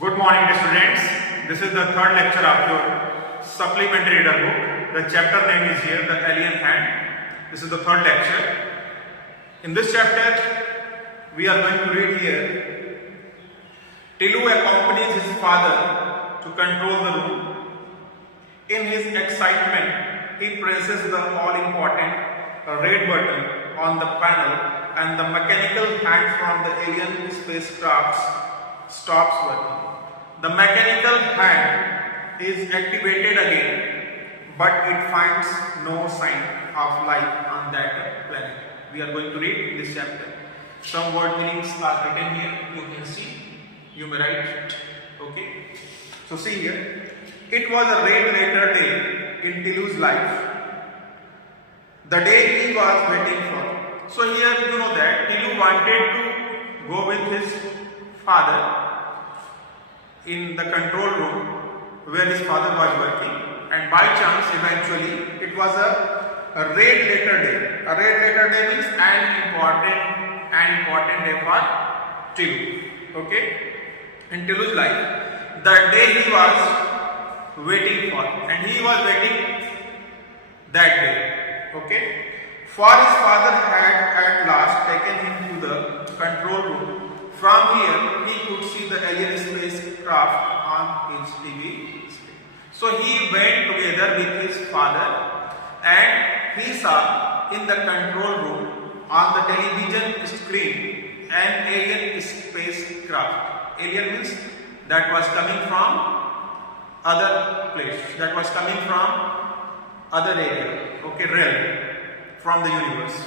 Good morning, dear students. This is the third lecture of your supplementary reader book. The chapter name is here, the alien hand. This is the third lecture. In this chapter, we are going to read here. Tilu accompanies his father to control the room. In his excitement, he presses the all-important red button on the panel, and the mechanical hand from the alien spacecraft stops working. The mechanical hand is activated again, but it finds no sign of life on that planet. We are going to read this chapter. Some word meanings are written here. You can see. You may write it. Okay. So see here. It was a red letter day in Tilu's life. The day he was waiting for. So here you know that Tilu wanted to go with his father in the control room where his father was working, and by chance eventually it was a red letter day. A red letter day means an important day for Tilu. Okay? In Tilu's life, the day he was waiting for, and he was waiting that day. Okay? For his father had at last taken him to the control room. From here, he could see the alien spacecraft on his TV screen. So he went together with his father, and he saw in the control room on the television screen an alien spacecraft. Alien means that was coming from other place, that was coming from other area, okay, realm, from the universe.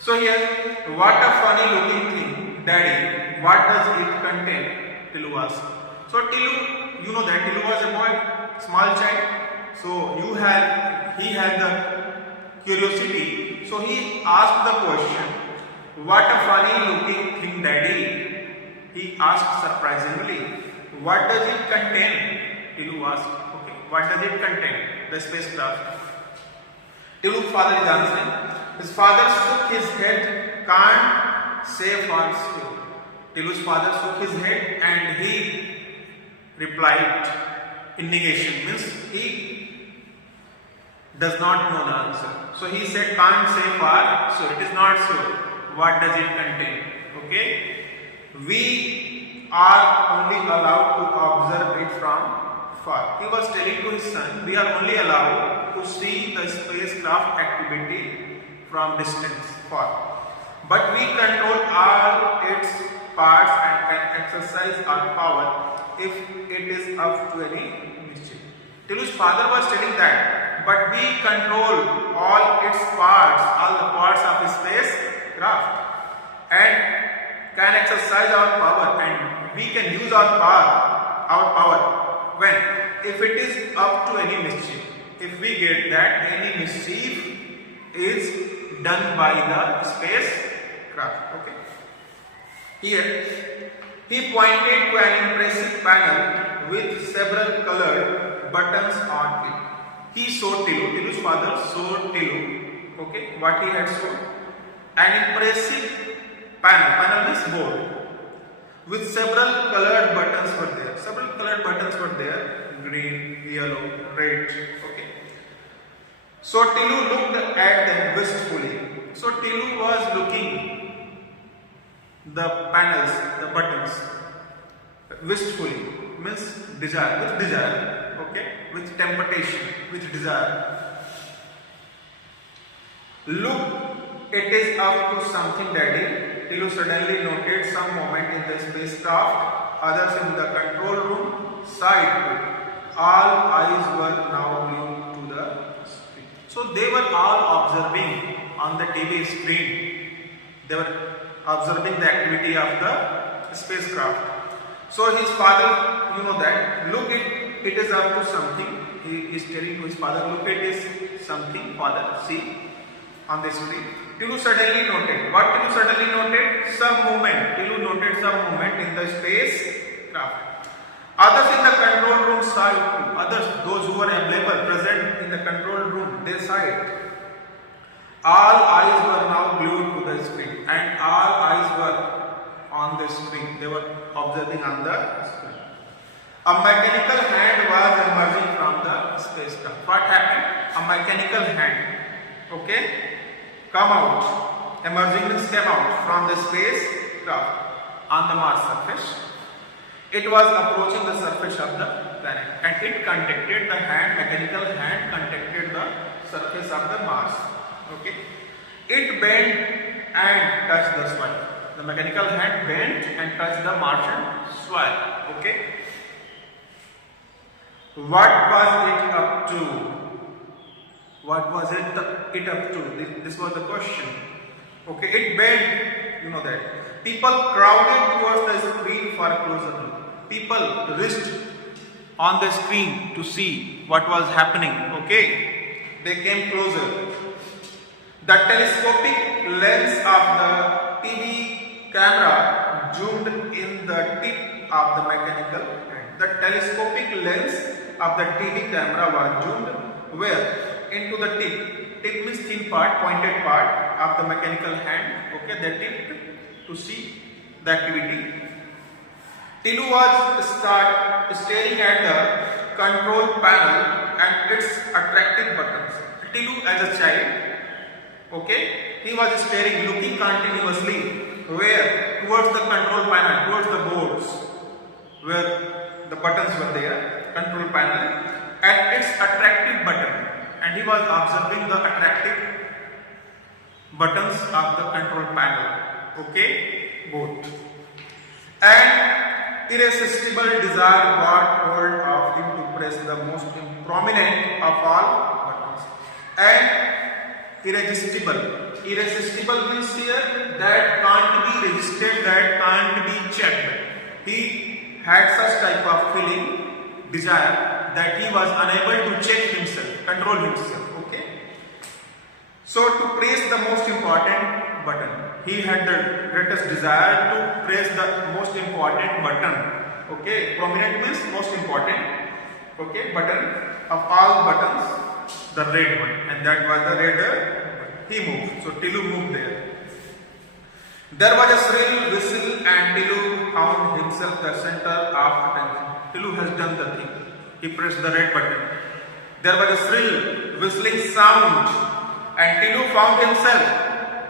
So here, what a funny looking thing, Daddy, what does it contain? Tilu asked. So Tilu, you know that Tilu was a boy, small child. So he had the curiosity. So he asked the question, what a funny looking thing, Daddy? He asked surprisingly. What does it contain? Tilu asked. Okay, what does it contain? The spacecraft. Tilu's father is answering. His father shook his head, can't say for sure. Tilu's father shook his head and he replied in negation, means he does not know the answer. So he said, can't say for sure. It is not sure. What does it contain? Okay? We are only allowed to observe it from far. He was telling to his son, we are only allowed to see the spacecraft activity from distance, far. But we control all its parts and can exercise our power if it is up to any mischief. Tilu's father was telling that, but we control all its parts, all the parts of the spacecraft, and can exercise our power, and we can use our power when? If it is up to any mischief. If we get that any mischief is done by the spacecraft. Okay. Here, he pointed to an impressive panel with several colored buttons on it. He showed Tilu's father showed Tilu, okay, what he had shown. An impressive panel means board, with several colored buttons were there. Several colored buttons were there, green, yellow, red, okay. So Tilu looked at them wistfully. So Tilu was looking the panels, the buttons, wistfully, means desire, with desire, okay, with temptation, with desire. Look, it is up to something, Daddy. Tilu suddenly noted some movement in the spacecraft, others in the control room, side. All eyes were now glued to the screen. So they were all observing on the TV screen. They were observing the activity of the spacecraft. So his father, you know that, look, it is up to something. He is telling to his father, look, it is something, father, see on the screen. Tilu suddenly noted. What Tilu suddenly noted? Some movement. Tilu noted some movement in the spacecraft. Others in the control room saw it too. Others, those who were available, present in the control room, they saw it. All eyes were now glued to the screen, and all eyes were on the screen. They were observing on the screen. A mechanical hand was emerging from the spacecraft. What happened? A mechanical hand, okay, come out. Emerging means came out from the spacecraft on the Mars surface. It was approaching the surface of the planet, and it contacted the hand, mechanical hand contacted the surface of the Mars. Okay, it bent and touched the soil. The mechanical hand bent and touched the Martian soil. Okay. What was it up to? What was it up to? This was the question. Okay, it bent, you know that. People crowded towards the screen for a closer look. People rushed on the screen to see what was happening. Okay, they came closer. The telescopic lens of the TV camera zoomed in the tip of the mechanical hand. The telescopic lens of the TV camera was zoomed where? Into the tip. Tip means thin part, pointed part of the mechanical hand. Okay, the tip to see the activity. Tilu was staring at the control panel and its attractive buttons. Tilu as a child, okay, he was staring, looking continuously where? Towards the control panel, towards the boards where the buttons were there, control panel, and its attractive button. And he was observing the attractive buttons of the control panel, okay, both. And irresistible desire got hold of him to press the most prominent of all buttons. And irresistible means here that can't be resisted, that can't be checked. He had such type of feeling, desire, that he was unable to check himself, control himself. Okay. So to press the most important button, he had the greatest desire to press the most important button. Okay, prominent means most important. Okay, button of all buttons, the red one, and that was the red button. He moved. So Tilu moved there. There was a shrill whistle, and Tilu found himself the center of attention. Tilu has done the thing. He pressed the red button. There was a shrill whistling sound, and Tilu found himself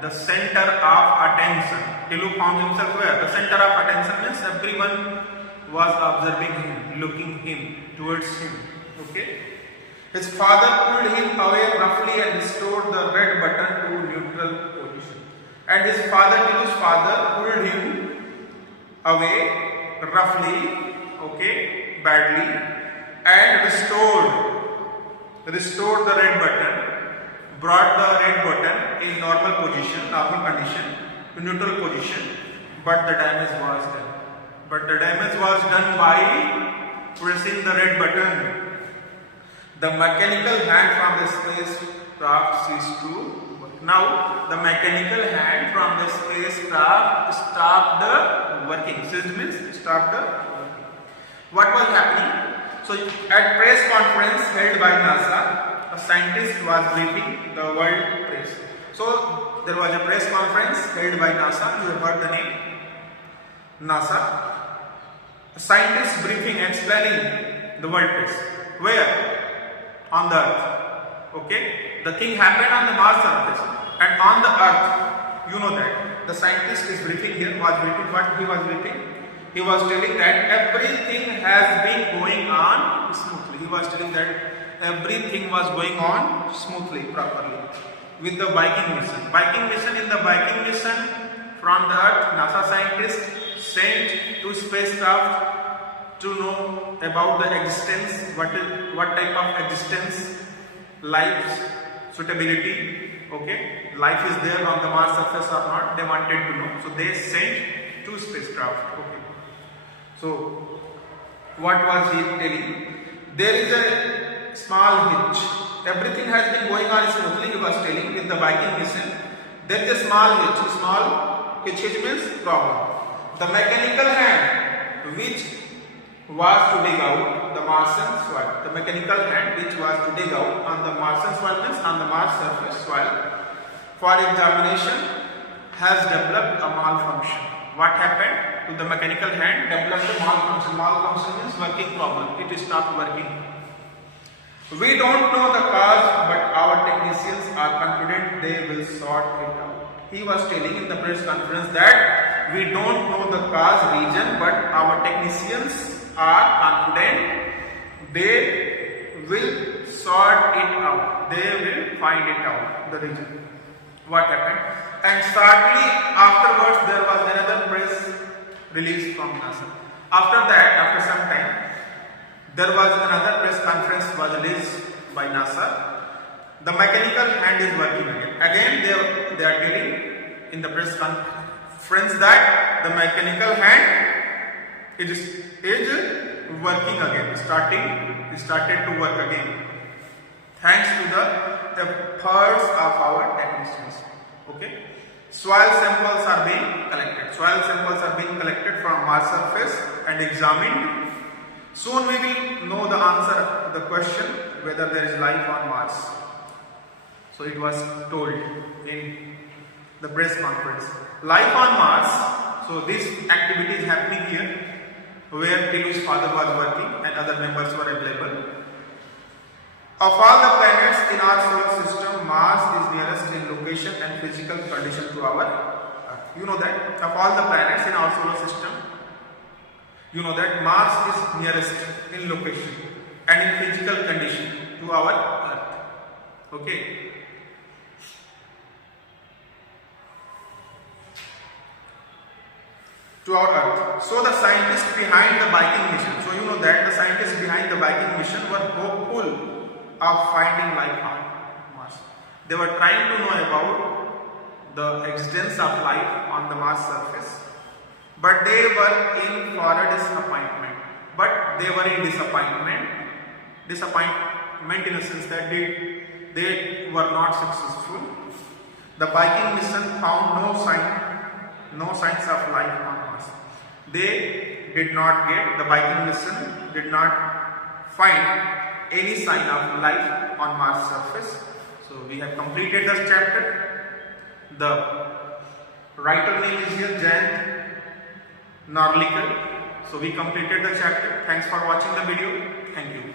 the center of attention. Tilu found himself where? The center of attention means everyone was observing him, looking him, towards him. Okay. His father pulled him away roughly and restored the red button to neutral position. And his father, Tilu's father, pulled him away roughly, okay, badly, and restored the red button, brought the red button in normal position, normal condition, to neutral position, but the damage was done. But the damage was done by pressing the red button. The mechanical hand from the spacecraft ceased to work. Now, the mechanical hand from the spacecraft stopped the working. Ceased means stopped the working. What was happening? So, at press conference held by NASA, a scientist was briefing the world press. So, there was a press conference held by NASA. You have heard the name? NASA. A scientist briefing, explaining the world press. Where? On the Earth. Okay? The thing happened on the Mars surface. And on the Earth, you know that. The scientist is briefing here. Was briefing what he was briefing? He was telling that everything has been going on smoothly. He was telling that everything was going on smoothly, properly. With the Viking mission. In the Viking mission from the Earth, NASA scientists sent two spacecraft to know about the existence, what type of existence, life, suitability, okay, life is there on the Mars surface or not, they wanted to know. So they sent two spacecraft, okay. So what was he telling? There is a small hitch. Everything has been going on smoothly, he was telling, with the Viking mission. There is a small hitch. Hitch means problem. The mechanical hand which was to dig out the Martian soil. The mechanical hand which was to dig out on the Martian soil means on the Mars surface soil for examination has developed a malfunction. What happened to to the mechanical hand developed a malfunction. Malfunction means working problem. It stopped working. We don't know the cause, but our technicians are confident they will sort it out. He was telling in the press conference that we don't know the cause reason, but our technicians are confident they will sort it out. They will find it out, the reason. What happened? And shortly afterwards, there was another press release from NASA. After that, after some time, there was another press conference was released by NASA. The mechanical hand is working again. Again, they are telling in the press conference that the mechanical hand is working again. Started to work again. Thanks to the efforts of our technicians. Okay. Soil samples are being collected. Soil samples are being collected from Mars surface and examined. Soon we will know the answer to the question whether there is life on Mars. So it was told in the press conference. Life on Mars. So this activity is happening here where Tilu's father was working and other members were available. Of all the planets in our solar system, Mars is nearest in location and physical condition to our Earth. You know that? Of all the planets in our solar system, you know that Mars is nearest in location and in physical condition to our Earth. Okay. To our Earth. So the scientists behind the Viking mission, so you know that the scientists behind the Viking mission were hopeful of finding life on Mars. They were trying to know about the existence of life on the Mars surface. But they were in for a disappointment. But they were in disappointment. Disappointment in the sense that they were not successful. The Viking mission found no signs of life on Mars. They did not get, the Viking mission did not find any sign of life on Mars surface. So we have completed this chapter. The writer name is here Jayant Narlikar. So we completed the chapter. Thanks for watching the video. Thank you.